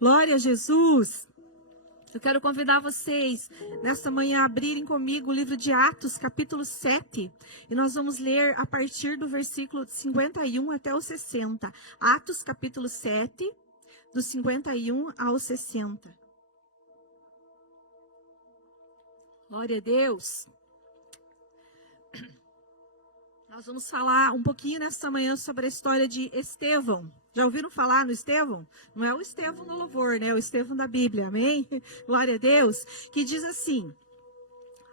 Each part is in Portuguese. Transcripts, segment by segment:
Glória a Jesus. Eu quero convidar vocês, nesta manhã, a abrirem comigo o livro de Atos, capítulo 7. E nós vamos ler a partir do versículo 51 até o 60. Atos, capítulo 7, do 51 ao 60. Glória a Deus. Nós vamos falar um pouquinho nesta manhã sobre a história de Estevão. Já ouviram falar no Estevão? Não é o Estevão no louvor, né? É o Estevão da Bíblia, amém? Glória a Deus. Que diz assim,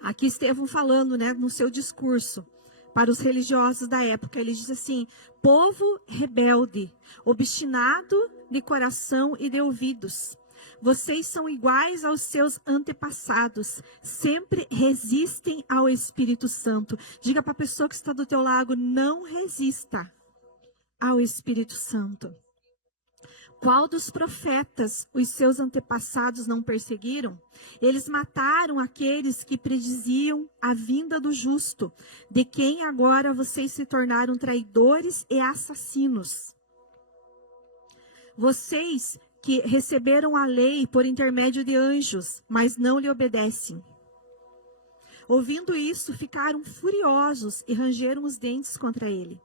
aqui Estevão falando, né, no seu discurso para os religiosos da época. Ele diz assim: povo rebelde, obstinado de coração e de ouvidos. Vocês são iguais aos seus antepassados, sempre resistem ao Espírito Santo. Diga para a pessoa que está do teu lado, não resista ao Espírito Santo. Qual dos profetas os seus antepassados não perseguiram? Eles mataram aqueles que prediziam a vinda do justo, de quem agora vocês se tornaram traidores e assassinos. Vocês que receberam a lei por intermédio de anjos, mas não lhe obedecem. Ouvindo isso, ficaram furiosos e rangeram os dentes contra ele.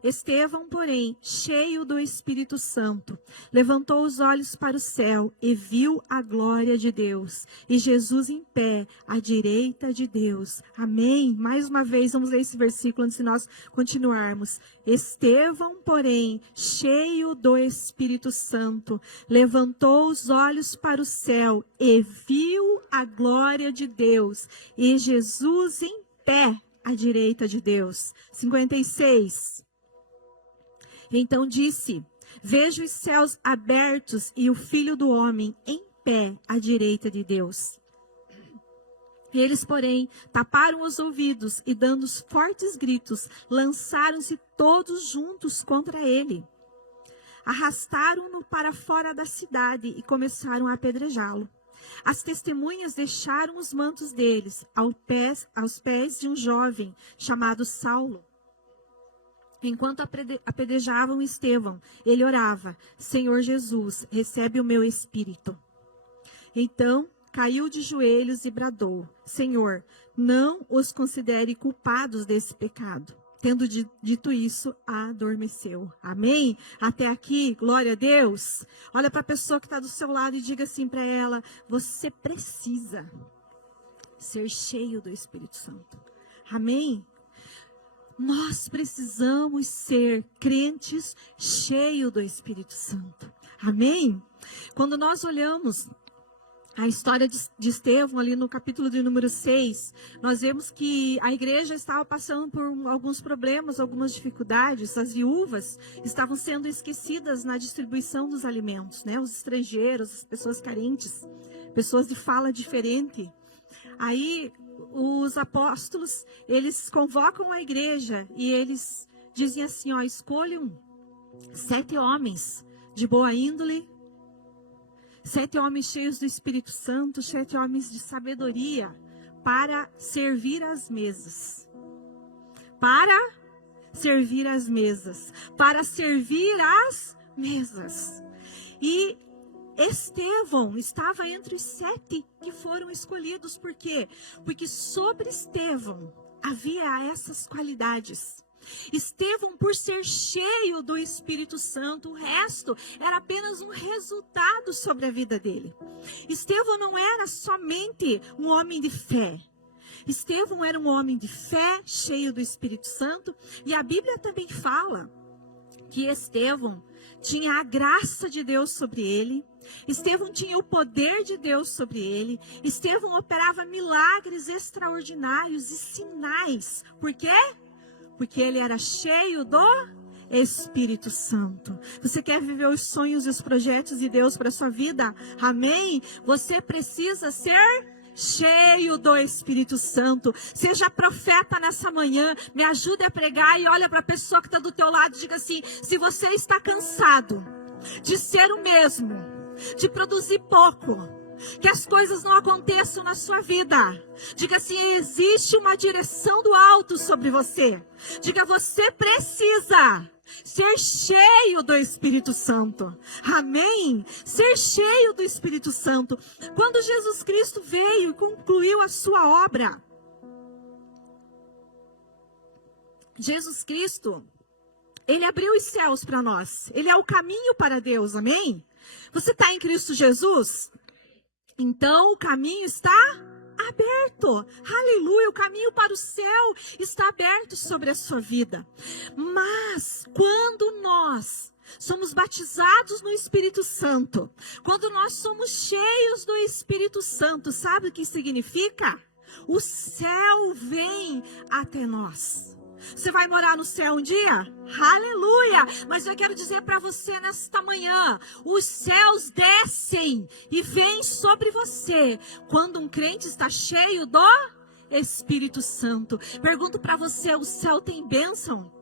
Estevão, porém, cheio do Espírito Santo, levantou os olhos para o céu e viu a glória de Deus, e Jesus em pé, à direita de Deus. Amém? Mais uma vez, vamos ler esse versículo antes de nós continuarmos. Estevão, porém, cheio do Espírito Santo, levantou os olhos para o céu e viu a glória de Deus, e Jesus em pé, à direita de Deus. 56. Então disse: vejo os céus abertos e o Filho do Homem em pé à direita de Deus. Eles, porém, taparam os ouvidos e, dando fortes gritos, lançaram-se todos juntos contra ele. Arrastaram-no para fora da cidade e começaram a apedrejá-lo. As testemunhas deixaram os mantos deles aos pés de um jovem chamado Saulo. Enquanto apedrejavam Estevão, ele orava: Senhor Jesus, recebe o meu espírito. Então caiu de joelhos e bradou: Senhor, não os considere culpados desse pecado. Tendo dito isso, adormeceu. Amém? Até aqui, glória a Deus. Olha para a pessoa que está do seu lado e diga assim para ela: você precisa ser cheio do Espírito Santo. Amém? Nós precisamos ser crentes cheios do Espírito Santo. Amém? Quando nós olhamos a história de Estevão, ali no capítulo de número 6, nós vemos que a igreja estava passando por alguns problemas, algumas dificuldades. As viúvas estavam sendo esquecidas na distribuição dos alimentos, né? Os estrangeiros, as pessoas carentes, pessoas de fala diferente. Aí os apóstolos, eles convocam a igreja e eles dizem assim, ó: escolham 7 homens de boa índole, 7 homens cheios do Espírito Santo, 7 homens de sabedoria, para servir as mesas. Para servir as mesas. Para servir as mesas. E Estevão estava entre os 7 que foram escolhidos. Por quê? Porque sobre Estevão havia essas qualidades. Estevão, por ser cheio do Espírito Santo, o resto era apenas um resultado sobre a vida dele. Estevão não era somente um homem de fé. Estevão era um homem de fé, cheio do Espírito Santo. E a Bíblia também fala que Estevão tinha a graça de Deus sobre ele. Estevão tinha o poder de Deus sobre ele. Estevão operava milagres extraordinários e sinais. Por quê? Porque ele era cheio do Espírito Santo. Você quer viver os sonhos e os projetos de Deus para a sua vida? Amém? Você precisa ser cheio do Espírito Santo. Seja profeta nessa manhã. Me ajude a pregar e olha para a pessoa que está do teu lado e diga assim: se você está cansado de ser o mesmo, de produzir pouco, que as coisas não aconteçam na sua vida. Diga assim: existe uma direção do alto sobre você. Diga: você precisa ser cheio do Espírito Santo. Amém? Ser cheio do Espírito Santo. Quando Jesus Cristo veio e concluiu a sua obra, Jesus Cristo, Ele abriu os céus para nós. Ele é o caminho para Deus. Amém? Você está em Cristo Jesus? Então o caminho está aberto. Aleluia, o caminho para o céu está aberto sobre a sua vida. Mas quando nós somos batizados no Espírito Santo, quando nós somos cheios do Espírito Santo, sabe o que significa? O céu vem até nós. Você vai morar no céu um dia? Aleluia! Mas eu quero dizer para você nesta manhã, os céus descem e vêm sobre você quando um crente está cheio do Espírito Santo. Pergunto para você, o céu tem bênção?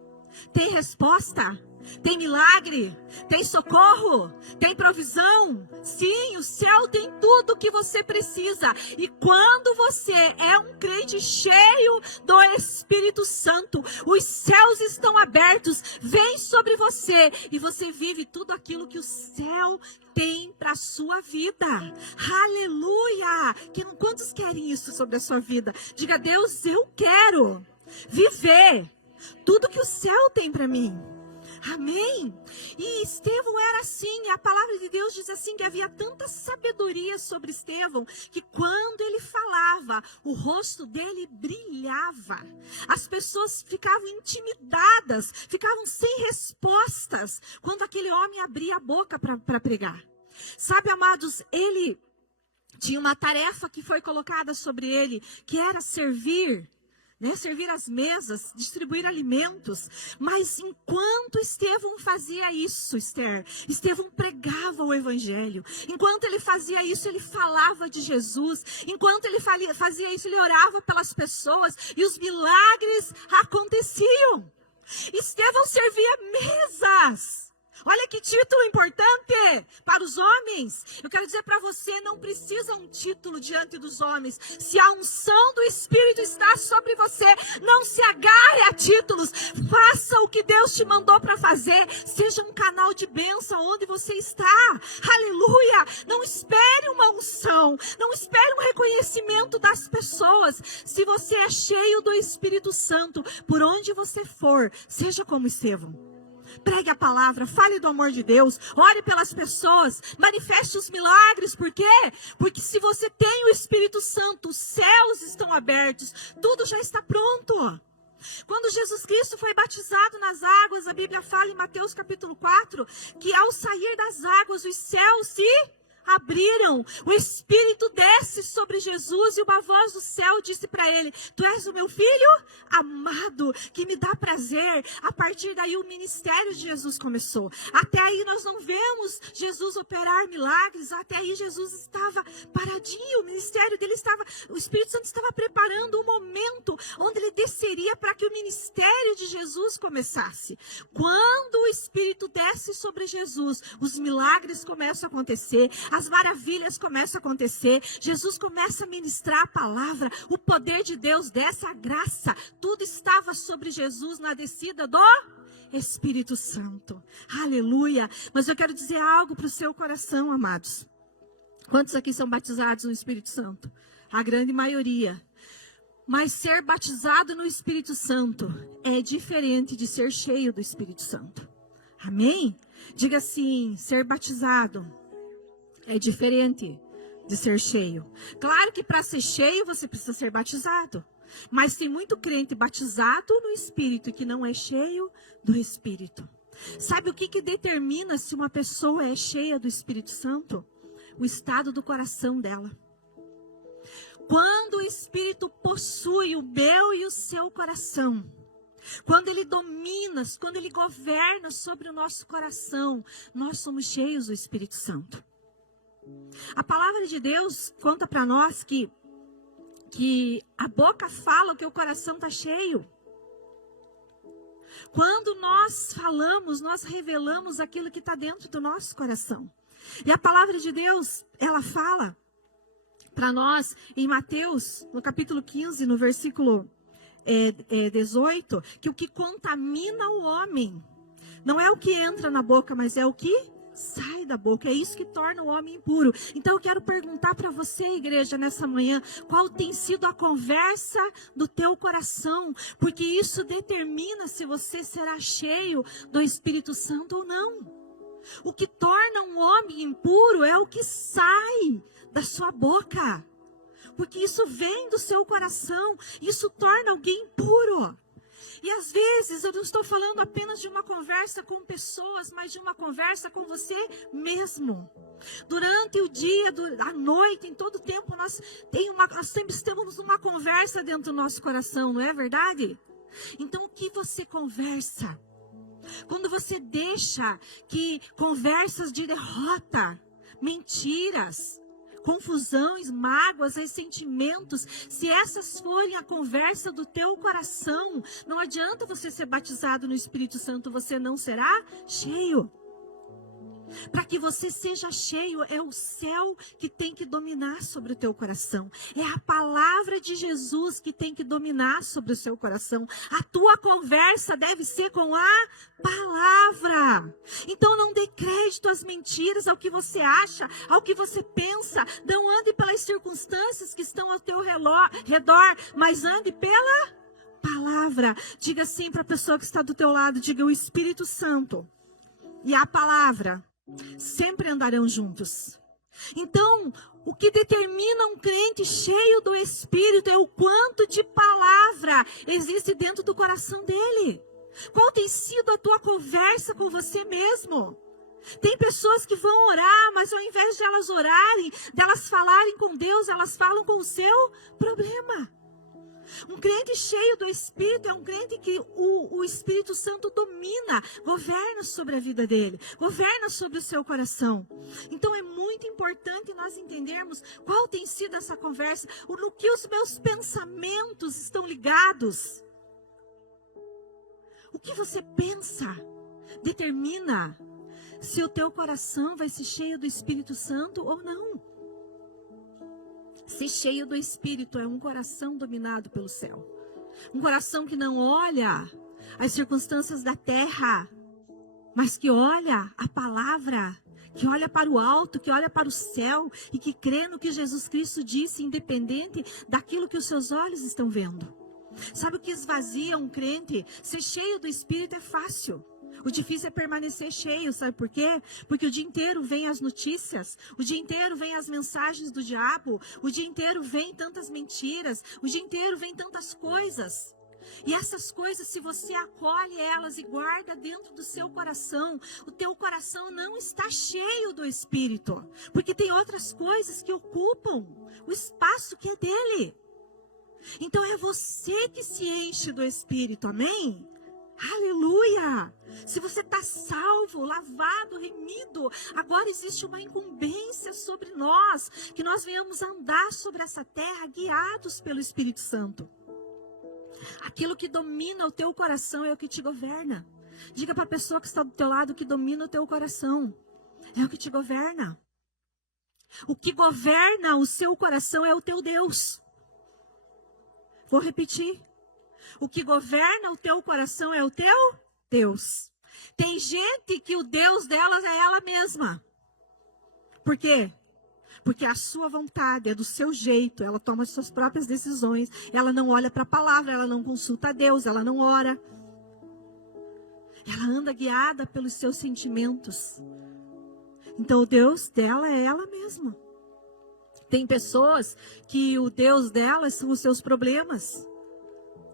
Tem resposta? Tem milagre? Tem socorro? Tem provisão? Sim, o céu tem tudo o que você precisa. E quando você é um crente cheio do Espírito Santo, os céus estão abertos, vem sobre você e você vive tudo aquilo que o céu tem para a sua vida. Aleluia! Quantos querem isso sobre a sua vida? Diga: Deus, eu quero viver tudo que o céu tem para mim. Amém? E Estevão era assim. A palavra de Deus diz assim, que havia tanta sabedoria sobre Estevão, que quando ele falava, o rosto dele brilhava. As pessoas ficavam intimidadas, ficavam sem respostas, quando aquele homem abria a boca para pregar. Sabe, amados, ele tinha uma tarefa que foi colocada sobre ele, que era servir. Servir as mesas, distribuir alimentos. Mas enquanto Estevão fazia isso, Estevão pregava o evangelho. Enquanto ele fazia isso, ele falava de Jesus. Enquanto ele fazia isso, ele orava pelas pessoas e os milagres aconteciam. Estevão servia mesas. Olha que título importante para os homens. Eu quero dizer para você, não precisa um título diante dos homens. Se a unção do Espírito está sobre você, não se agarre a títulos. Faça o que Deus te mandou para fazer. Seja um canal de bênção onde você está. Aleluia! Não espere uma unção. Não espere um reconhecimento das pessoas. Se você é cheio do Espírito Santo, por onde você for, seja como Estevão. Pregue a palavra, fale do amor de Deus, ore pelas pessoas, manifeste os milagres. Por quê? Porque se você tem o Espírito Santo, os céus estão abertos, tudo já está pronto. Quando Jesus Cristo foi batizado nas águas, a Bíblia fala em Mateus capítulo 4, que ao sair das águas, os céus se abriram, o Espírito desce sobre Jesus e uma voz do céu disse para ele: tu és o meu filho amado, que me dá prazer. A partir daí o ministério de Jesus começou. Até aí nós não vemos Jesus operar milagres, até aí Jesus estava paradinho, o ministério dele estava, o Espírito Santo estava preparando um momento onde ele desceria para que o ministério de Jesus começasse. Quando o Espírito desce sobre Jesus, os milagres começam a acontecer, as maravilhas começam a acontecer, Jesus começa a ministrar a palavra, o poder de Deus desce, a graça, tudo estava sobre Jesus na descida do Espírito Santo. Aleluia! Mas eu quero dizer algo para o seu coração, amados. Quantos aqui são batizados no Espírito Santo? A grande maioria. Mas ser batizado no Espírito Santo é diferente de ser cheio do Espírito Santo. Amém? Diga assim: ser batizado é diferente de ser cheio. Claro que para ser cheio você precisa ser batizado. Mas tem muito crente batizado no Espírito e que não é cheio do Espírito. Sabe o que determina se uma pessoa é cheia do Espírito Santo? O estado do coração dela. Quando o Espírito possui o meu e o seu coração, quando ele domina, quando ele governa sobre o nosso coração, nós somos cheios do Espírito Santo. A palavra de Deus conta para nós que a boca fala o que o coração está cheio. Quando nós falamos, nós revelamos aquilo que está dentro do nosso coração. E a palavra de Deus, ela fala para nós em Mateus, no capítulo 15, no versículo 18, que o que contamina o homem não é o que entra na boca, mas é o que sai da boca. É isso que torna o homem impuro. Então eu quero perguntar para você, igreja, nessa manhã, qual tem sido a conversa do teu coração? Porque isso determina se você será cheio do Espírito Santo ou não. O que torna um homem impuro é o que sai da sua boca. Porque isso vem do seu coração. Isso torna alguém impuro. E às vezes eu não estou falando apenas de uma conversa com pessoas, mas de uma conversa com você mesmo. Durante o dia, à noite, em todo tempo, nós sempre temos uma conversa dentro do nosso coração, não é verdade? Então o que você conversa? Quando você deixa que conversas de derrota, mentiras, confusões, mágoas, ressentimentos, se essas forem a conversa do teu coração, não adianta você ser batizado no Espírito Santo, você não será cheio. Para que você seja cheio, é o céu que tem que dominar sobre o teu coração. É a palavra de Jesus que tem que dominar sobre o seu coração. A tua conversa deve ser com a palavra. Então não dê crédito às mentiras, ao que você acha, ao que você pensa. Não ande pelas circunstâncias que estão ao teu redor, mas ande pela palavra. Diga assim para a pessoa que está do teu lado, diga: o Espírito Santo e a palavra sempre andarão juntos. Então, o que determina um crente cheio do Espírito é o quanto de palavra existe dentro do coração dele. Qual tem sido a tua conversa com você mesmo? Tem pessoas que vão orar, mas ao invés de elas orarem, de elas falarem com Deus, elas falam com o seu problema. Um crente cheio do Espírito é um crente que o Espírito Santo domina, governa sobre a vida dele, governa sobre o seu coração. Então é muito importante nós entendermos qual tem sido essa conversa, no que os meus pensamentos estão ligados. O que você pensa determina se o teu coração vai ser cheio do Espírito Santo ou não. Ser cheio do Espírito é um coração dominado pelo céu. Um coração que não olha as circunstâncias da terra, mas que olha a palavra, que olha para o alto, que olha para o céu e que crê no que Jesus Cristo disse, independente daquilo que os seus olhos estão vendo. Sabe o que esvazia um crente? Ser cheio do Espírito é fácil. O difícil é permanecer cheio, sabe por quê? Porque o dia inteiro vem as notícias, o dia inteiro vem as mensagens do diabo, o dia inteiro vem tantas mentiras, o dia inteiro vem tantas coisas. E essas coisas, se você acolhe elas e guarda dentro do seu coração, o teu coração não está cheio do Espírito, porque tem outras coisas que ocupam o espaço que é dele. Então é você que se enche do Espírito, amém? Aleluia! Se você está salvo, lavado, remido, agora existe uma incumbência sobre nós, que nós venhamos andar sobre essa terra guiados pelo Espírito Santo. Aquilo que domina o teu coração é o que te governa. Diga para a pessoa que está do teu lado: que domina o teu coração é o que te governa. O que governa o seu coração é o teu Deus. Vou repetir. O que governa o teu coração é o teu Deus. Tem gente que o Deus delas é ela mesma. Por quê? Porque a sua vontade é do seu jeito. Ela toma as suas próprias decisões. Ela não olha para a palavra, ela não consulta a Deus, ela não ora. Ela anda guiada pelos seus sentimentos. Então o Deus dela é ela mesma. Tem pessoas que o Deus delas são os seus problemas.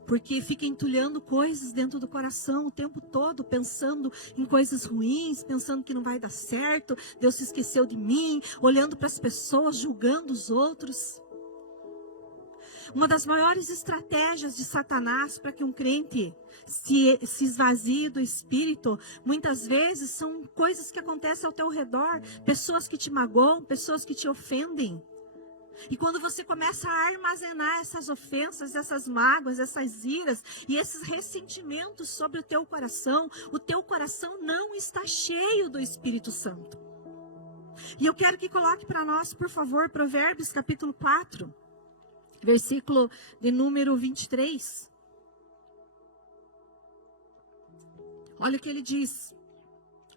Porque fica entulhando coisas dentro do coração o tempo todo, pensando em coisas ruins, pensando que não vai dar certo, Deus se esqueceu de mim, olhando para as pessoas, julgando os outros. Uma das maiores estratégias de Satanás para que um crente se esvazie do Espírito, muitas vezes são coisas que acontecem ao teu redor, pessoas que te magoam, pessoas que te ofendem. E quando você começa a armazenar essas ofensas, essas mágoas, essas iras e esses ressentimentos sobre o teu coração não está cheio do Espírito Santo. E eu quero que coloque para nós, por favor, Provérbios capítulo 4, versículo de número 23. Olha o que ele diz.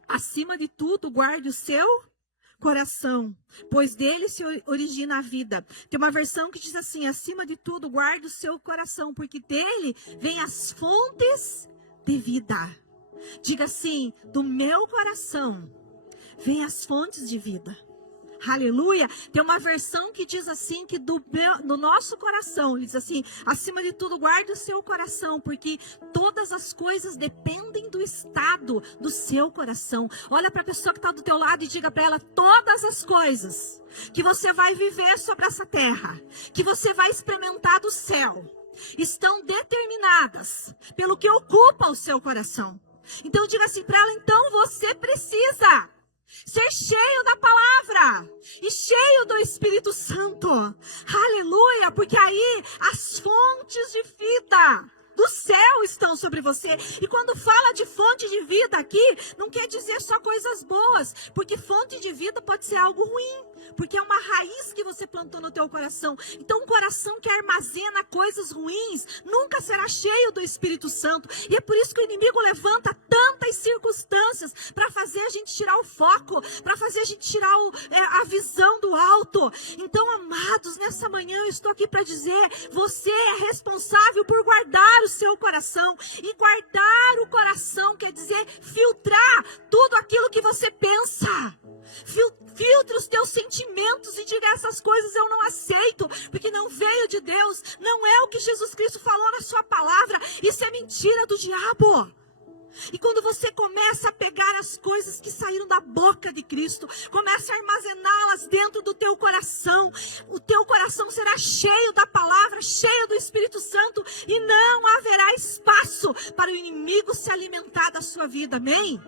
Acima de tudo, guarde o seu coração, pois dele se origina a vida. Tem uma versão que diz assim: acima de tudo, guarde o seu coração, porque dele vem as fontes de vida. Diga assim: do meu coração vem as fontes de vida. Aleluia. Tem uma versão que diz assim, que do nosso coração, ele diz assim: acima de tudo, guarde o seu coração, porque todas as coisas dependem do estado do seu coração. Olha para a pessoa que está do teu lado e diga para ela: todas as coisas que você vai viver sobre essa terra, que você vai experimentar do céu, estão determinadas pelo que ocupa o seu coração. Então diga assim para ela: então você precisa ser cheio da palavra e cheio do Espírito Santo. Aleluia, porque aí as fontes de vida do céu estão sobre você. E quando fala de fonte de vida aqui, não quer dizer só coisas boas, porque fonte de vida pode ser algo ruim, porque é uma raiz que você plantou no teu coração. Então um coração que armazena coisas ruins nunca será cheio do Espírito Santo. E é por isso que o inimigo levanta tantas circunstâncias para fazer a gente tirar o foco, para fazer a gente tirar a visão do alto. Então, amados, nessa manhã eu estou aqui para dizer: você é responsável por guardar o seu coração. E guardar o coração quer dizer filtrar tudo aquilo que você pensa. Filtre os teus sentimentos e diga: essas coisas eu não aceito, porque não veio de Deus, não é o que Jesus Cristo falou na sua palavra, isso é mentira do diabo. E quando você começa a pegar as coisas que saíram da boca de Cristo, começa a armazená-las dentro do teu coração, o teu coração será cheio da palavra, cheio do Espírito Santo, e não haverá espaço para o inimigo se alimentar da sua vida, amém?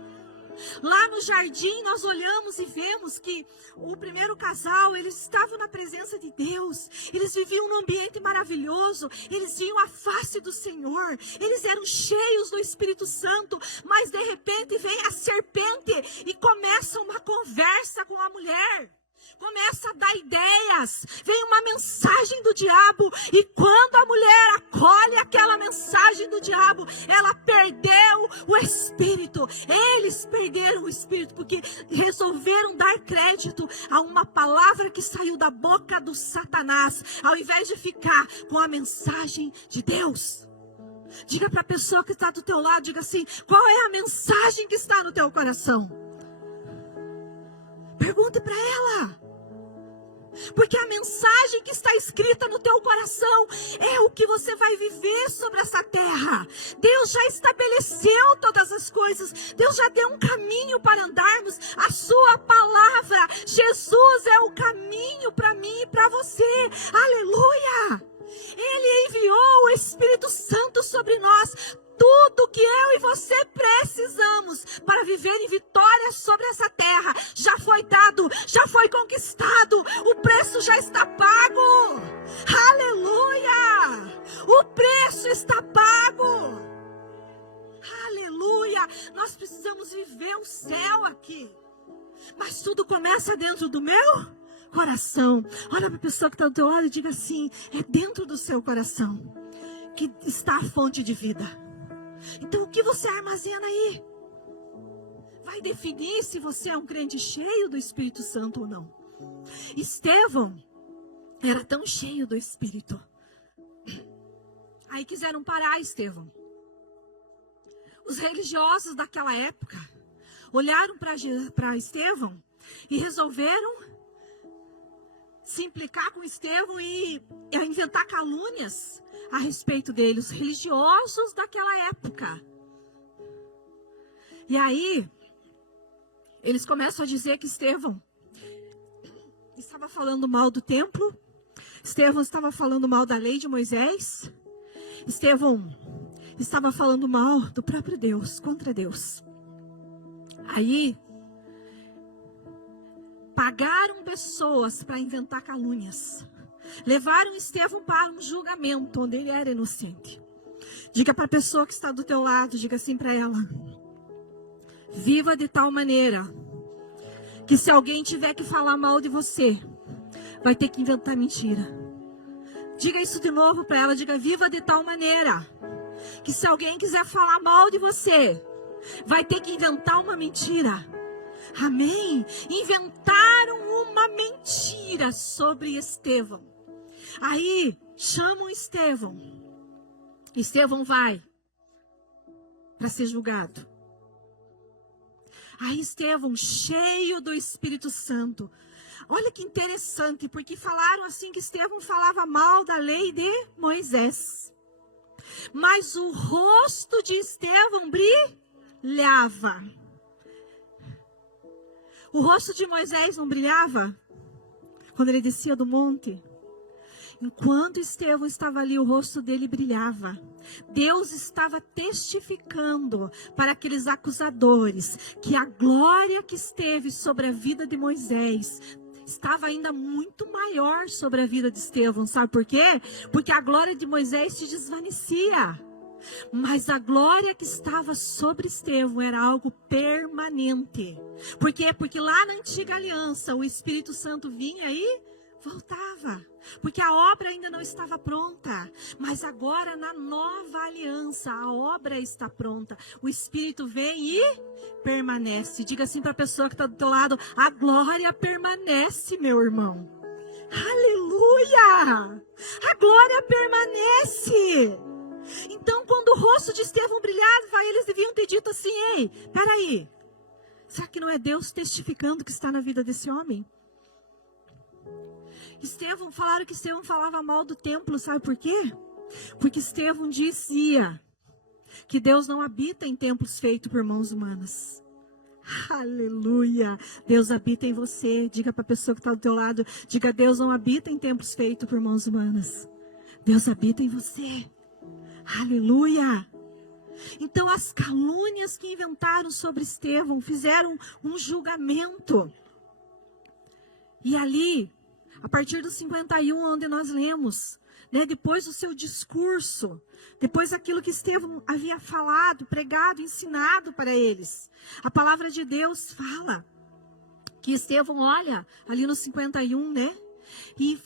Lá no jardim nós olhamos e vemos que o primeiro casal, eles estavam na presença de Deus, eles viviam num ambiente maravilhoso, eles viam a face do Senhor, eles eram cheios do Espírito Santo, mas de repente vem a serpente e começa uma conversa com a mulher. Começa a dar ideias, vem uma mensagem do diabo, e quando a mulher acolhe aquela mensagem do diabo, ela perdeu o espírito. Eles perderam o espírito porque resolveram dar crédito a uma palavra que saiu da boca do Satanás, ao invés de ficar com a mensagem de Deus. Diga para a pessoa que está do teu lado, diga assim: qual é a mensagem que está no teu coração? Pergunte para ela. Porque a mensagem que está escrita no teu coração é o que você vai viver sobre essa terra. Deus já estabeleceu todas as coisas. Deus já deu um caminho para andarmos. A sua palavra, Jesus é o caminho para mim e para você. Aleluia! Ele enviou o Espírito Santo sobre nós. Tudo que eu e você precisamos para viver em vitória sobre essa terra já foi dado, já foi conquistado. O preço já está pago. Aleluia! O preço está pago. Aleluia! Nós precisamos viver o céu aqui. Mas tudo começa dentro do meu coração. Olha para a pessoa que está do teu lado e diga assim: é dentro do seu coração que está a fonte de vida. Então o que você armazena aí vai definir se você é um crente cheio do Espírito Santo ou não. Estevão era tão cheio do Espírito. Aí quiseram parar Estevão. Os religiosos daquela época olharam para Estevão e resolveram se implicar com Estevão e inventar calúnias a respeito dele, os religiosos daquela época. E aí, eles começam a dizer que Estevão estava falando mal do templo, Estevão estava falando mal da lei de Moisés, Estevão estava falando mal do próprio Deus, contra Deus. Aí, pagaram pessoas para inventar calúnias. Levaram Estevão para um julgamento onde ele era inocente. Diga para a pessoa que está do teu lado, diga assim para ela: viva de tal maneira que se alguém tiver que falar mal de você, vai ter que inventar mentira. Diga isso de novo para ela, diga: viva de tal maneira que se alguém quiser falar mal de você, vai ter que inventar uma mentira. Amém? Inventaram uma mentira sobre Estevão. Aí chamam Estevão. Estevão vai para ser julgado. Aí Estevão, cheio do Espírito Santo. Olha que interessante, porque falaram assim que Estevão falava mal da lei de Moisés. Mas o rosto de Estevão brilhava. O rosto de Moisés não brilhava quando ele descia do monte? Enquanto Estevão estava ali, o rosto dele brilhava. Deus estava testificando para aqueles acusadores que a glória que esteve sobre a vida de Moisés estava ainda muito maior sobre a vida de Estevão. Sabe por quê? Porque a glória de Moisés se desvanecia. Mas a glória que estava sobre Estevão era algo permanente. Por quê? Porque lá na antiga aliança o Espírito Santo vinha e voltava. Porque a obra ainda não estava pronta. Mas agora na nova aliança a obra está pronta. O Espírito vem e permanece. Diga assim para a pessoa que está do teu lado: a glória permanece, meu irmão. Aleluia! A glória permanece. Então, quando o rosto de Estevão brilhava, eles deviam ter dito assim: ei, peraí, será que não é Deus testificando que está na vida desse homem? Falaram que Estevão falava mal do templo, sabe por quê? Porque Estevão dizia que Deus não habita em templos feitos por mãos humanas. Aleluia! Deus habita em você. Diga para a pessoa que está do teu lado, diga: Deus não habita em templos feitos por mãos humanas. Deus habita em você. Aleluia! Então as calúnias que inventaram sobre Estevão fizeram um julgamento. E ali, a partir do 51, onde nós lemos, né, depois do seu discurso, depois daquilo que Estevão havia falado, pregado, ensinado para eles, a palavra de Deus fala que Estevão olha ali no 51, né, e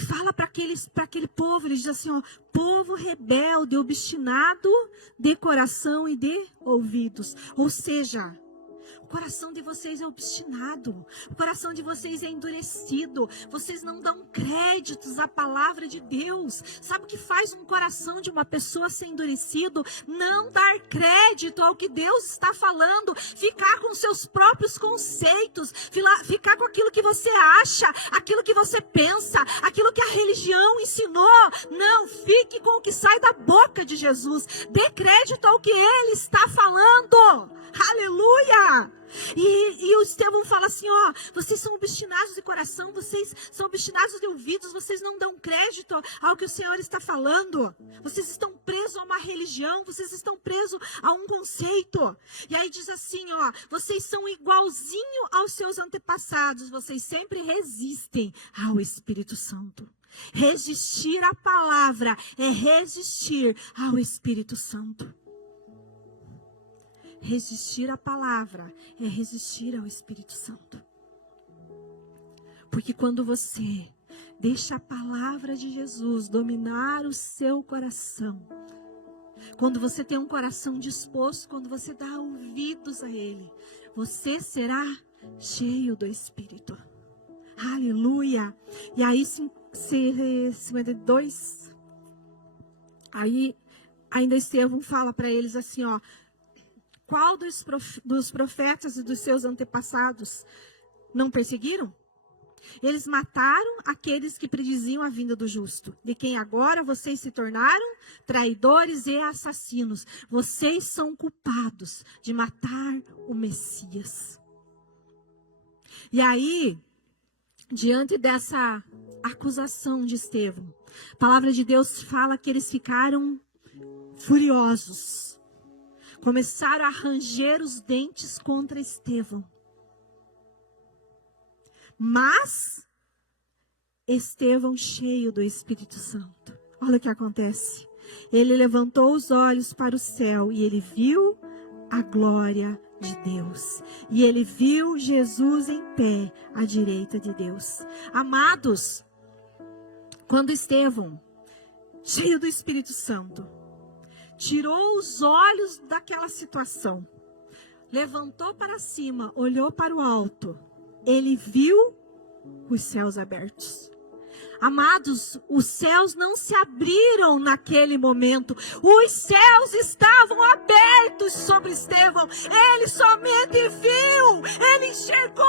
fala para aquele povo, ele diz assim, ó: povo rebelde, obstinado de coração e de ouvidos. Ou seja, o coração de vocês é obstinado, o coração de vocês é endurecido, vocês não dão créditos à palavra de Deus. Sabe o que faz um coração de uma pessoa ser endurecido? Não dar crédito ao que Deus está falando, ficar com seus próprios conceitos, ficar com aquilo que você acha, aquilo que você pensa, aquilo que a religião ensinou. Não, fique com o que sai da boca de Jesus, dê crédito ao que Ele está falando. Aleluia! E o Estevão fala assim, ó: vocês são obstinados de coração, vocês são obstinados de ouvidos, vocês não dão crédito ao que o Senhor está falando. Vocês estão presos a uma religião, vocês estão presos a um conceito. E aí diz assim, ó: vocês são igualzinho aos seus antepassados, vocês sempre resistem ao Espírito Santo. Resistir à palavra é resistir ao Espírito Santo. Resistir à palavra é resistir ao Espírito Santo. Porque quando você deixa a palavra de Jesus dominar o seu coração, quando você tem um coração disposto, quando você dá ouvidos a Ele, você será cheio do Espírito. Aleluia! E aí, 52, aí ainda Estevão fala para eles assim, ó: qual dos profetas e dos seus antepassados não perseguiram? Eles mataram aqueles que prediziam a vinda do justo, de quem agora vocês se tornaram traidores e assassinos. Vocês são culpados de matar o Messias. E aí, diante dessa acusação de Estevão, a palavra de Deus fala que eles ficaram furiosos. Começaram a ranger os dentes contra Estevão. Mas Estevão, cheio do Espírito Santo, olha o que acontece. Ele levantou os olhos para o céu e ele viu a glória de Deus. E ele viu Jesus em pé à direita de Deus. Amados, quando Estevão, cheio do Espírito Santo, tirou os olhos daquela situação, levantou para cima, olhou para o alto, ele viu os céus abertos. Amados, os céus não se abriram naquele momento. Os céus estavam abertos sobre Estevão. Ele somente viu, ele enxergou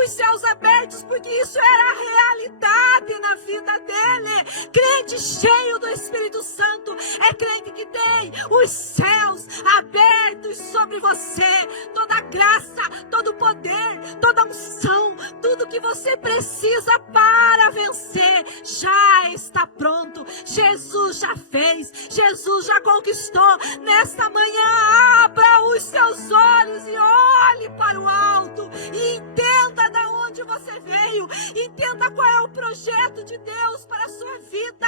os céus abertos, porque isso era a realidade na vida dele. Crente cheio do Espírito Santo é crente que tem os céus abertos sobre você. Toda a graça, todo o poder, toda a unção, tudo que você precisa para vencer já está pronto. Jesus já fez, Jesus já conquistou. Nesta manhã, abra os seus olhos e olhe para o alto e entenda de onde você veio, entenda qual é o projeto de Deus para a sua vida.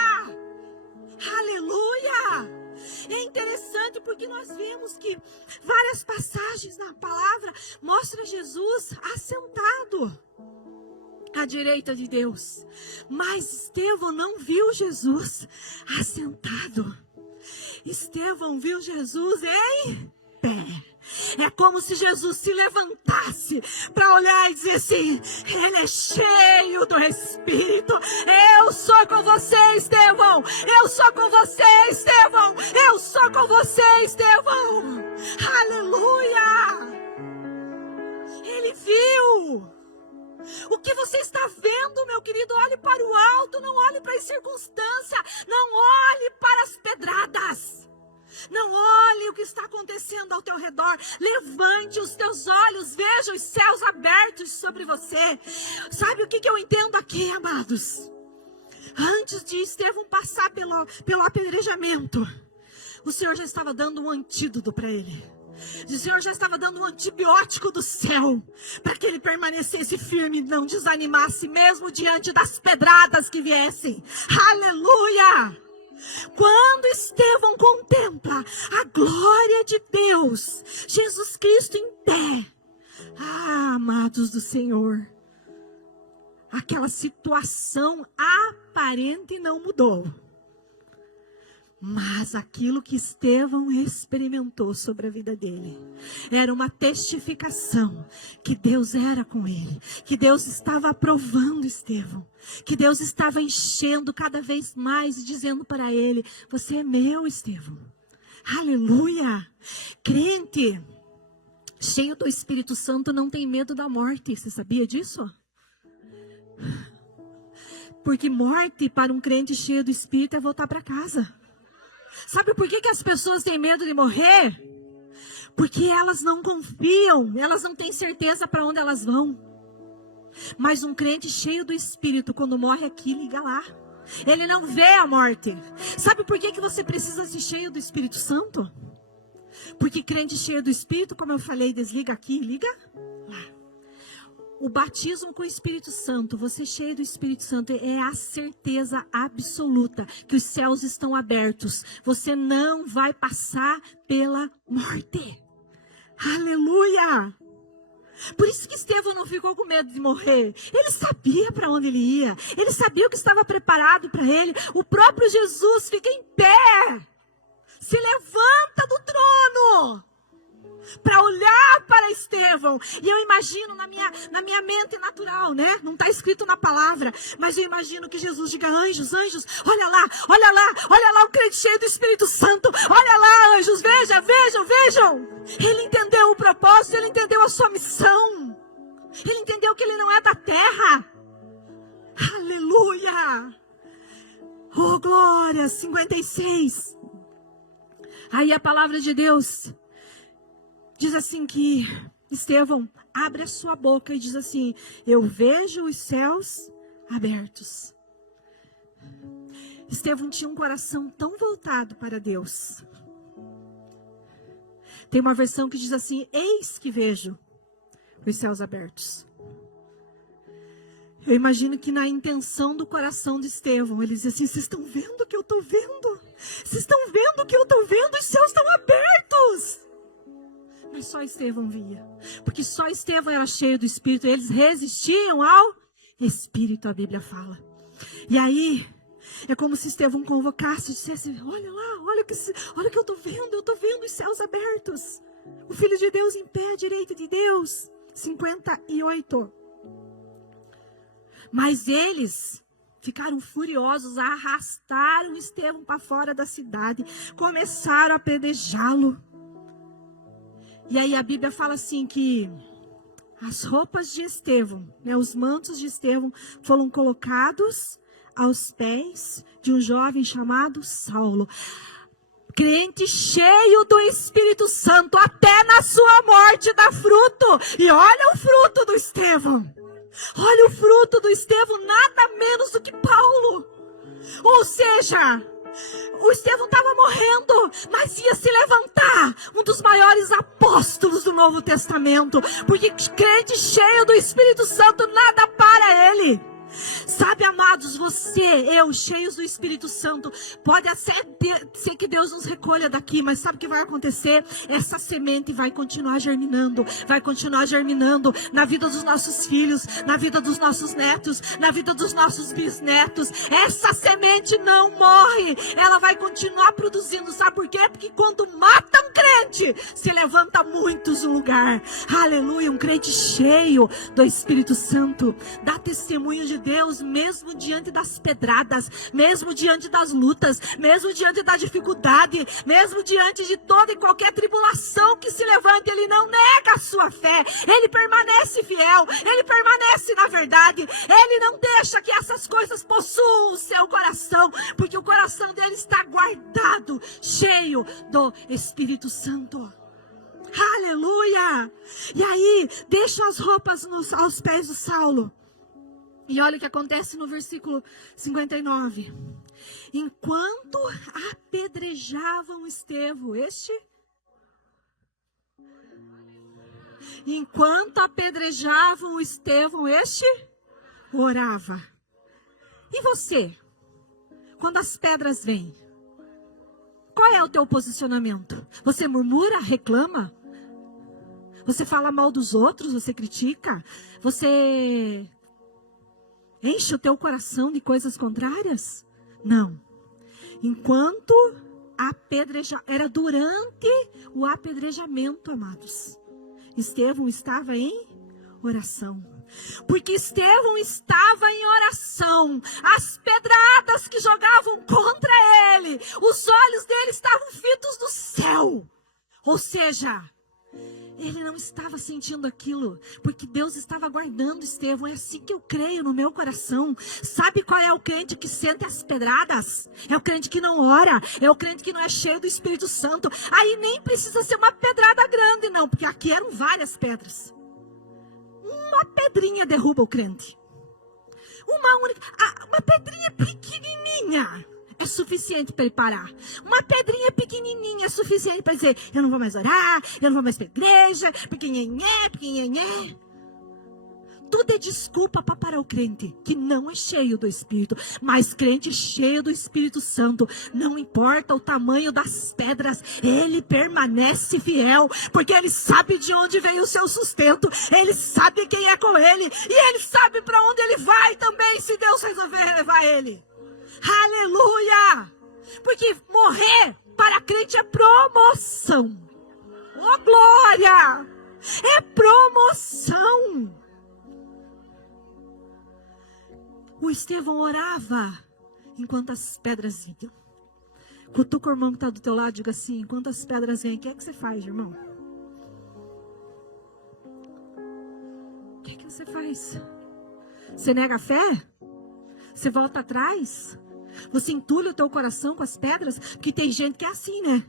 Aleluia! É interessante porque nós vemos que várias passagens na palavra mostram Jesus assentado à direita de Deus. Mas Estevão não viu Jesus assentado. Estevão viu Jesus em pé. É como se Jesus se levantasse para olhar e dizer assim: ele é cheio do Espírito. Eu sou com você, Estevão. Eu sou com você, Estevão. Eu sou com você, Estevão. Aleluia! Ele viu. O que você está vendo, meu querido? Olhe para o alto, não olhe para as circunstâncias, não olhe para as pedradas, não olhe o que está acontecendo ao teu redor. Levante os teus olhos, veja os céus abertos sobre você. Sabe o que eu entendo aqui, amados? Antes de Estevão passar pelo apedrejamento, o Senhor já estava dando um antídoto para ele. O Senhor já estava dando um antibiótico do céu para que ele permanecesse firme e não desanimasse mesmo diante das pedradas que viessem. Aleluia! Quando Estevão contempla a glória de Deus, Jesus Cristo em pé, amados do Senhor, aquela situação aparente não mudou. Mas aquilo que Estevão experimentou sobre a vida dele era uma testificação que Deus era com ele, que Deus estava aprovando Estevão, que Deus estava enchendo cada vez mais e dizendo para ele: você é meu, Estevão. Aleluia! Crente cheio do Espírito Santo não tem medo da morte. Você sabia disso? Porque morte para um crente cheio do Espírito é voltar para casa. Sabe por que as pessoas têm medo de morrer? Porque elas não confiam, elas não têm certeza para onde elas vão. Mas um crente cheio do Espírito, quando morre aqui, liga lá. Ele não vê a morte. Sabe por que você precisa ser cheio do Espírito Santo? Porque crente cheio do Espírito, como eu falei, desliga aqui, liga lá. O batismo com o Espírito Santo, você cheio do Espírito Santo, é a certeza absoluta que os céus estão abertos. Você não vai passar pela morte. Aleluia! Por isso que Estevão não ficou com medo de morrer. Ele sabia para onde ele ia. Ele sabia o que estava preparado para ele. O próprio Jesus fica em pé. Se levanta do trono para olhar para Estevão. E eu imagino na minha mente natural, né? Não está escrito na palavra, mas eu imagino que Jesus diga: anjos, anjos, olha lá o crente cheio do Espírito Santo. Olha lá, anjos, vejam. Ele entendeu o propósito, ele entendeu a sua missão. Ele entendeu que ele não é da terra. Aleluia! Oh, glória! 56. Aí a palavra de Deus diz assim que Estevão abre a sua boca e diz assim: eu vejo os céus abertos. Estevão tinha um coração tão voltado para Deus. Tem uma versão que diz assim: eis que vejo os céus abertos. Eu imagino que na intenção do coração de Estevão, ele diz assim: vocês estão vendo o que eu estou vendo? Vocês estão vendo o que eu estou vendo? Os céus estão abertos. Mas só Estevão via. Porque só Estevão era cheio do Espírito. Eles resistiam ao Espírito, a Bíblia fala. E aí, é como se Estevão convocasse e dissesse: olha lá, olha o que eu estou vendo os céus abertos. O Filho de Deus em pé à direita de Deus. 58. Mas eles ficaram furiosos, arrastaram Estevão para fora da cidade, começaram a apedrejá-lo. E aí a Bíblia fala assim que as roupas de Estevão, os mantos de Estevão foram colocados aos pés de um jovem chamado Saulo. Crente cheio do Espírito Santo, até na sua morte dá fruto. E olha o fruto do Estevão. Olha o fruto do Estevão, nada menos do que Paulo. Ou seja, o Estevão estava morrendo, mas ia se levantar um dos maiores apóstolos do Novo Testamento. Porque crente cheio do Espírito Santo, nada para ele. Sabe, amados, você, eu, cheios do Espírito Santo, pode ser que Deus nos recolha daqui, mas sabe o que vai acontecer? Essa semente vai continuar germinando na vida dos nossos filhos, na vida dos nossos netos, na vida dos nossos bisnetos. Essa semente não morre, ela vai continuar produzindo. Sabe por quê? Porque quando mata um crente, se levanta muitos no lugar. Aleluia, um crente cheio do Espírito Santo dá testemunho de Deus, mesmo diante das pedradas, mesmo diante das lutas, mesmo diante da dificuldade, mesmo diante de toda e qualquer tribulação que se levante. Ele não nega a sua fé, ele permanece fiel, ele permanece na verdade, ele não deixa que essas coisas possuam o seu coração, porque o coração dele está guardado, cheio do Espírito Santo. Aleluia! E aí, deixa as roupas aos pés do Saulo. E olha o que acontece no versículo 59. Enquanto apedrejavam Estevão, este orava. E você? Quando as pedras vêm, qual é o teu posicionamento? Você murmura, reclama? Você fala mal dos outros? Você critica? Você enche o teu coração de coisas contrárias? Não. Enquanto era durante o apedrejamento, amados. Estevão estava em oração. Porque Estevão estava em oração. As pedradas que jogavam contra ele, os olhos dele estavam fitos no céu. Ou seja, ele não estava sentindo aquilo, porque Deus estava guardando Estevão. É assim que eu creio no meu coração. Sabe qual é o crente que sente as pedradas? É o crente que não ora, é o crente que não é cheio do Espírito Santo. Aí nem precisa ser uma pedrada grande, não, porque aqui eram várias pedras. Uma pedrinha derruba o crente. Uma pedrinha pequenininha é suficiente para ele parar. Uma pedrinha pequenininha é suficiente para dizer: eu não vou mais orar, eu não vou mais para a igreja, porque nhenhé. Tudo é desculpa para parar o crente que não é cheio do Espírito. Mas crente cheio do Espírito Santo, não importa o tamanho das pedras, ele permanece fiel, porque ele sabe de onde veio o seu sustento, ele sabe quem é com ele, e ele sabe para onde ele vai também, se Deus resolver levar ele. Aleluia! Porque morrer para crente é promoção. Oh, glória! É promoção. O Estevão orava enquanto as pedras iam. Cutuca o irmão que está do teu lado e diga assim: enquanto as pedras vêm, o que é que você faz, irmão? O que é que você faz? Você nega a fé? Você volta atrás? Você entulha o teu coração com as pedras? Porque tem gente que é assim, né?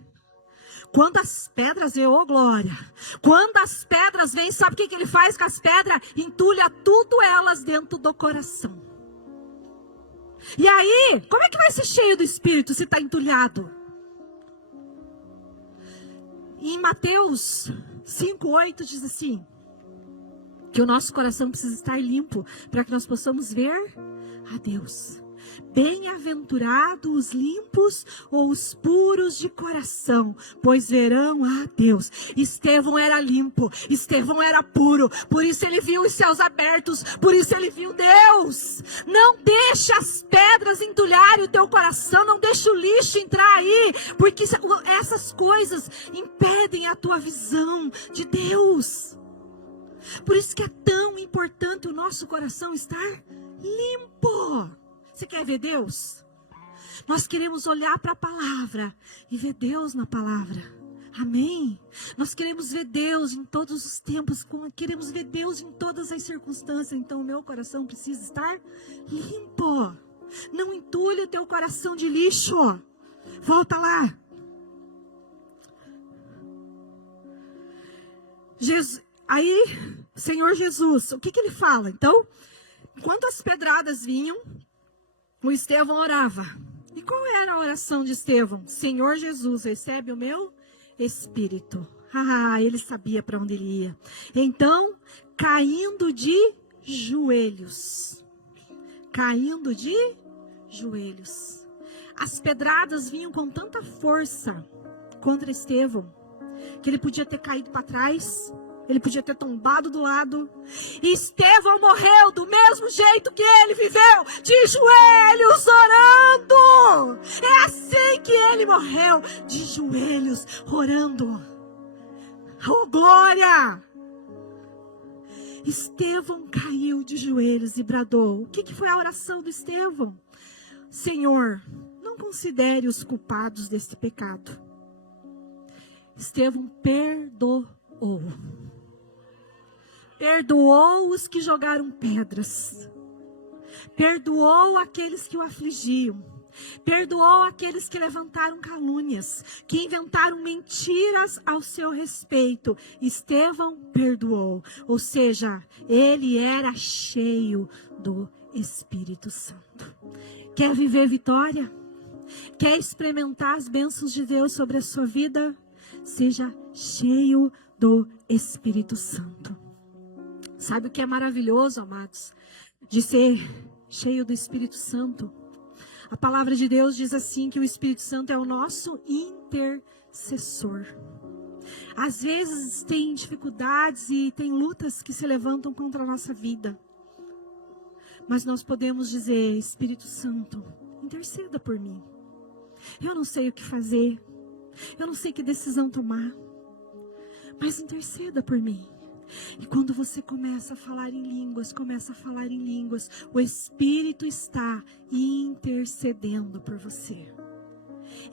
Quando as pedras vêm, ô glória. Quando as pedras vêm, sabe o que ele faz com as pedras? Entulha tudo elas dentro do coração. E aí, como é que vai ser cheio do Espírito se está entulhado? Em Mateus 5:8 diz assim: que o nosso coração precisa estar limpo para que nós possamos ver a Deus. Bem-aventurados os limpos ou os puros de coração, pois verão a Deus. Estevão era limpo, Estevão era puro, por isso ele viu os céus abertos, por isso ele viu Deus. Não deixe as pedras entulharem o teu coração, não deixe o lixo entrar aí, porque essas coisas impedem a tua visão de Deus. Por isso que é tão importante o nosso coração estar limpo. Você quer ver Deus? Nós queremos olhar para a palavra e ver Deus na palavra. Amém? Nós queremos ver Deus em todos os tempos, queremos ver Deus em todas as circunstâncias. Então o meu coração precisa estar limpo. Não entulhe o teu coração de lixo. Volta lá. Aí, Senhor Jesus, o que ele fala? Então, enquanto as pedradas vinham, o Estevão orava. E qual era a oração de Estevão? Senhor Jesus, recebe o meu espírito. Ele sabia para onde ele ia. Então, caindo de joelhos. As pedradas vinham com tanta força contra Estevão, que ele podia ter caído para trás, ele podia ter tombado do lado. E Estevão morreu do mesmo jeito que ele viveu, de joelhos orando. É assim que ele morreu, de joelhos orando. Oh, glória! Estevão caiu de joelhos e bradou. O que foi a oração do Estevão? Senhor, não considere os culpados deste pecado. Estevão perdoou. Perdoou os que jogaram pedras. Perdoou aqueles que o afligiam. Perdoou aqueles que levantaram calúnias, que inventaram mentiras ao seu respeito. Estevão perdoou. Ou seja, ele era cheio do Espírito Santo. Quer viver vitória? Quer experimentar as bênçãos de Deus sobre a sua vida? Seja cheio do Espírito Santo. Sabe o que é maravilhoso, amados? De ser cheio do Espírito Santo. A palavra de Deus diz assim, que o Espírito Santo é o nosso intercessor. Às vezes tem dificuldades e tem lutas que se levantam contra a nossa vida. Mas nós podemos dizer, Espírito Santo, interceda por mim. Eu não sei o que fazer. Eu não sei que decisão tomar. Mas interceda por mim. E quando você começa a falar em línguas, o Espírito está intercedendo por você.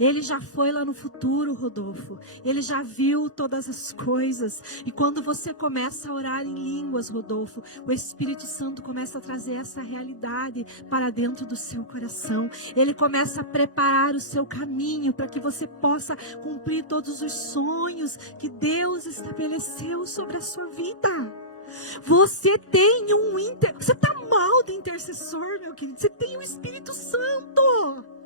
Ele já foi lá no futuro, Rodolfo. Ele já viu todas as coisas. E quando você começa a orar em línguas, Rodolfo, o Espírito Santo começa a trazer essa realidade para dentro do seu coração. Ele começa a preparar o seu caminho para que você possa cumprir todos os sonhos que Deus estabeleceu sobre a sua vida. Você tem você está mal de intercessor, meu querido. Você tem o Espírito Santo.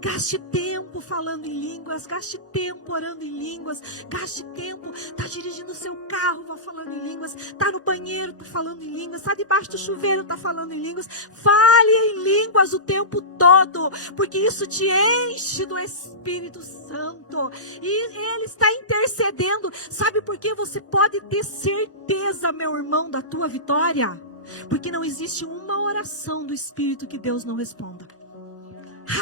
Gaste tempo falando em línguas, gaste tempo orando em línguas, gaste tempo, está dirigindo o seu carro, vá falando em línguas, está no banheiro, está falando em línguas, está debaixo do chuveiro, está falando em línguas. Fale em línguas o tempo todo, porque isso te enche do Espírito Santo, e Ele está intercedendo. Sabe por que você pode ter certeza, meu irmão, da tua vitória? Porque não existe uma oração do Espírito que Deus não responda.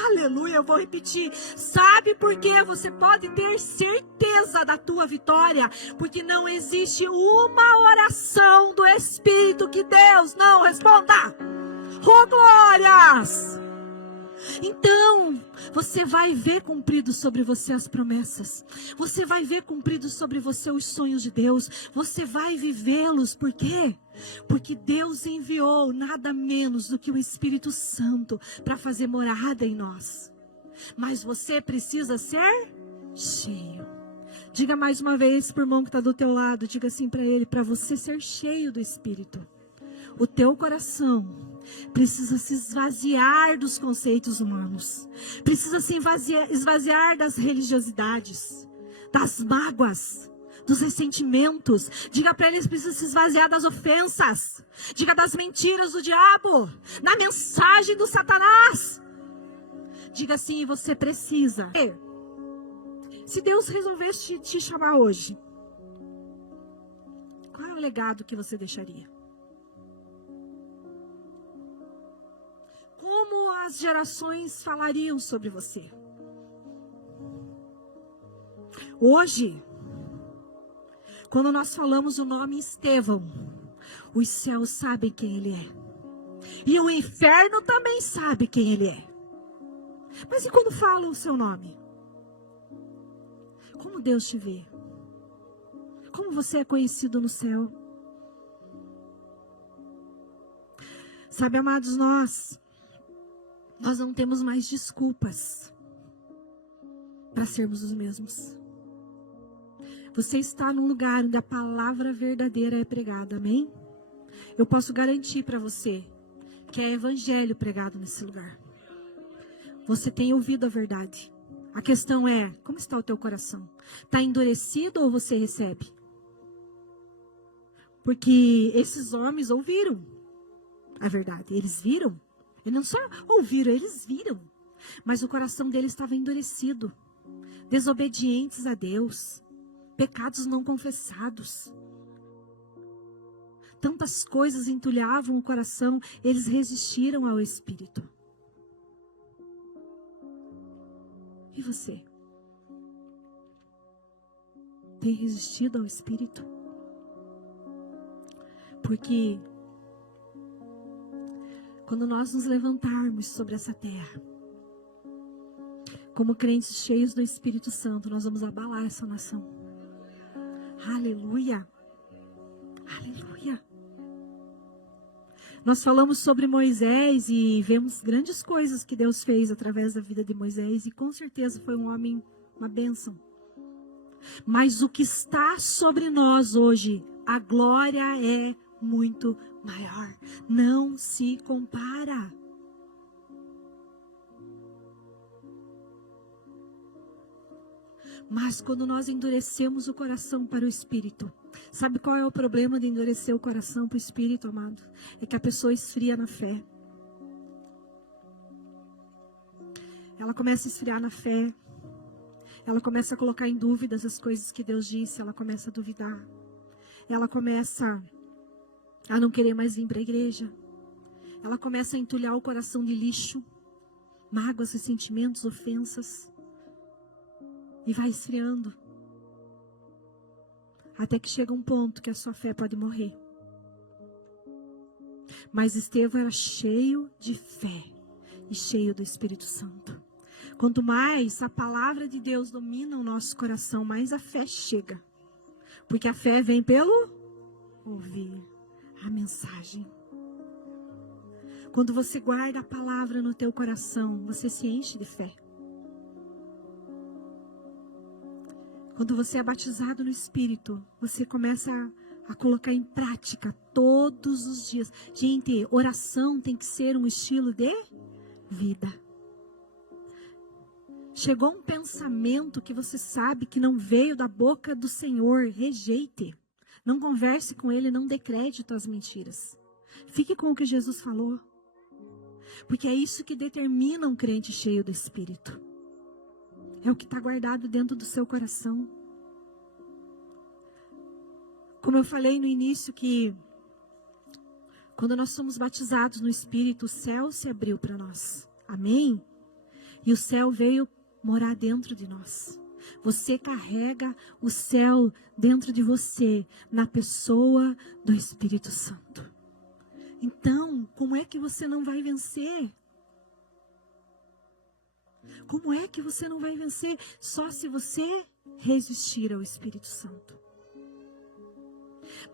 Aleluia, eu vou repetir. Sabe por que você pode ter certeza da tua vitória? Porque não existe uma oração do Espírito que Deus não responda. Oh, glórias! Então, você vai ver cumprido sobre você as promessas. Você vai ver cumprido sobre você os sonhos de Deus. Você vai vivê-los. Por quê? Porque Deus enviou nada menos do que o Espírito Santo para fazer morada em nós. Mas você precisa ser cheio. Diga mais uma vez para o irmão que está do teu lado. Diga assim para ele: para você ser cheio do Espírito, o teu coração precisa se esvaziar dos conceitos humanos. Precisa se esvaziar das religiosidades, das mágoas, dos ressentimentos. Diga para eles que precisam se esvaziar das ofensas. Diga das mentiras do diabo, na mensagem do Satanás. Diga assim, você precisa. Se Deus resolvesse te chamar hoje, qual é o legado que você deixaria? Como as gerações falariam sobre você? Hoje, quando nós falamos o nome Estevão, os céus sabem quem ele é. E o inferno também sabe quem ele é. Mas e quando falam o seu nome? Como Deus te vê? Como você é conhecido no céu? Sabe, amados, nós não temos mais desculpas para sermos os mesmos. Você está num lugar onde a palavra verdadeira é pregada, amém? Eu posso garantir para você que é evangelho pregado nesse lugar. Você tem ouvido a verdade. A questão é, como está o teu coração? Está endurecido ou você recebe? Porque esses homens ouviram a verdade. Eles viram. Eles não só ouviram, eles viram. Mas o coração deles estava endurecido. Desobedientes a Deus. Pecados não confessados. Tantas coisas entulhavam o coração. Eles resistiram ao Espírito. E você? Tem resistido ao Espírito? Porque quando nós nos levantarmos sobre essa terra, como crentes cheios do Espírito Santo, nós vamos abalar essa nação. Aleluia! Aleluia! Nós falamos sobre Moisés e vemos grandes coisas que Deus fez através da vida de Moisés. E com certeza foi um homem, uma bênção. Mas o que está sobre nós hoje, a glória é muito maior. Não se compara. Mas quando nós endurecemos o coração para o Espírito, sabe qual é o problema de endurecer o coração para o Espírito, amado? É que a pessoa esfria na fé. Ela começa a esfriar na fé. Ela começa a colocar em dúvidas as coisas que Deus disse. Ela começa a duvidar. Ela começa a não querer mais vir para a igreja. Ela começa a entulhar o coração de lixo, mágoas, ressentimentos, ofensas. E vai esfriando. Até que chega um ponto que a sua fé pode morrer. Mas Estevão era cheio de fé e cheio do Espírito Santo. Quanto mais a palavra de Deus domina o nosso coração, mais a fé chega. Porque a fé vem pelo ouvir a mensagem. Quando você guarda a palavra no teu coração, você se enche de fé. Quando você é batizado no Espírito, você começa a colocar em prática todos os dias. Gente, oração tem que ser um estilo de vida. Chegou um pensamento que você sabe que não veio da boca do Senhor, rejeite. Não converse com ele, não dê crédito às mentiras. Fique com o que Jesus falou. Porque é isso que determina um crente cheio do Espírito. É o que está guardado dentro do seu coração. Como eu falei no início que quando nós somos batizados no Espírito, o céu se abriu para nós. Amém? E o céu veio morar dentro de nós. Você carrega o céu dentro de você, na pessoa do Espírito Santo. Então, como é que você não vai vencer? Como é que você não vai vencer? Só se você resistir ao Espírito Santo.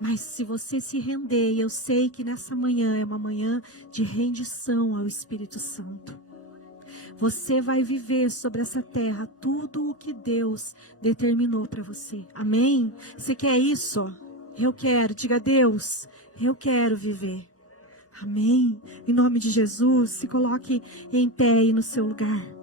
Mas se você se render, e eu sei que nessa manhã é uma manhã de rendição ao Espírito Santo. Você vai viver sobre essa terra tudo o que Deus determinou para você. Amém? Você quer isso? Eu quero. Diga a Deus, eu quero viver. Amém? Em nome de Jesus, se coloque em pé aí no seu lugar.